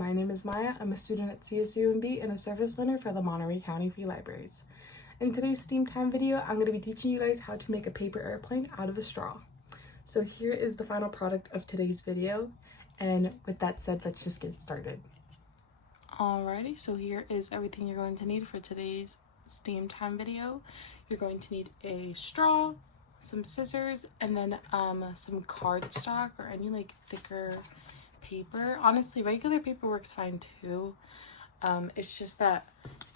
My name is Maya. I'm a student at CSUMB and a service learner for the Monterey County Free Libraries. In today's STEAM time video, I'm going to be teaching you guys how to make a paper airplane out of a straw. So here is the final product of today's video, and with that said, let's just get started. Alrighty, so here is everything you're going to need for today's STEAM time video. You're going to need a straw, some scissors, and then some cardstock or any like thicker paper. Honestly, regular paper works fine too. It's just that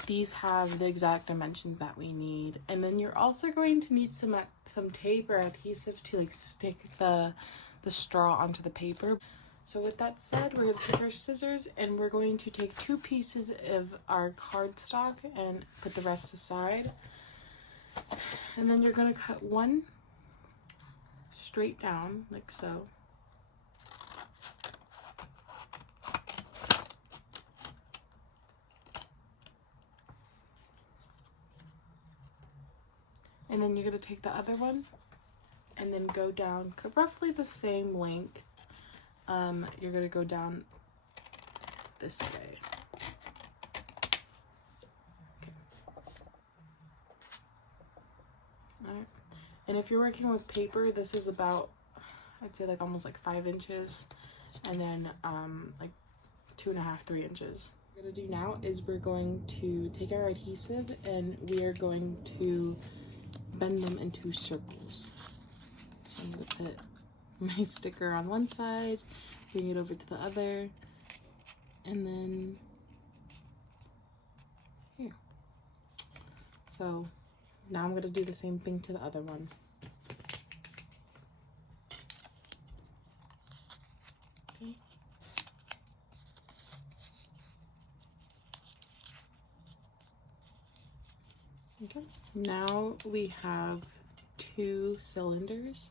these have the exact dimensions that we need. And then you're also going to need some tape or adhesive to like stick the straw onto the paper. So with that said, we're going to take our scissors and we're going to take 2 pieces of our cardstock and put the rest aside. And then you're going to cut one straight down like so. And then you're going to take the other one and then go down roughly the same length. You're going to go down this way. Okay. All right. And if you're working with paper, this is about, I'd say like almost like 5 inches, and then like 2.5, 3 inches. What we're going to do now is we're going to take our adhesive and we are going to bend them into circles. So I'm going to put my sticker on one side, bring it over to the other, and then here. So now I'm going to do the same thing to the other one. Okay. Okay, now we have 2 cylinders,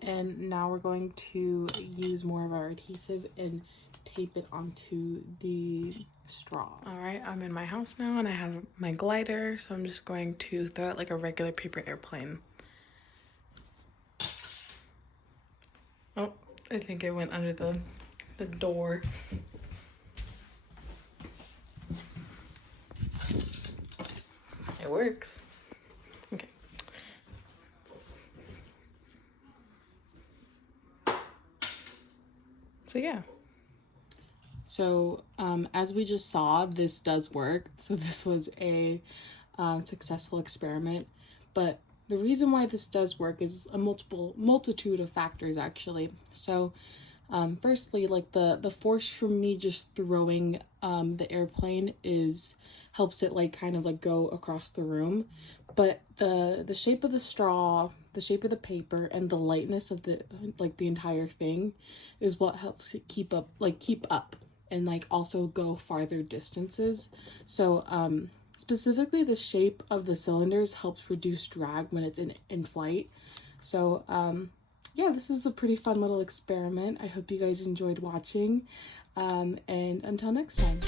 and now we're going to use more of our adhesive and tape it onto the straw. All right, I'm in my house now and I have my glider, so I'm just going to throw it like a regular paper airplane. Oh, I think it went under the door. It works. Okay. So yeah. So as we just saw, this does work. So this was a successful experiment, but the reason why this does work is a multitude of factors actually. So firstly, like the force from me just throwing the airplane helps it like kind of like go across the room, but the shape of the straw, the shape of the paper, and the lightness of the entire thing is what helps it keep up and like also go farther distances. So specifically the shape of the cylinders helps reduce drag when it's in flight. So yeah, this is a pretty fun little experiment. I hope you guys enjoyed watching, and until next time.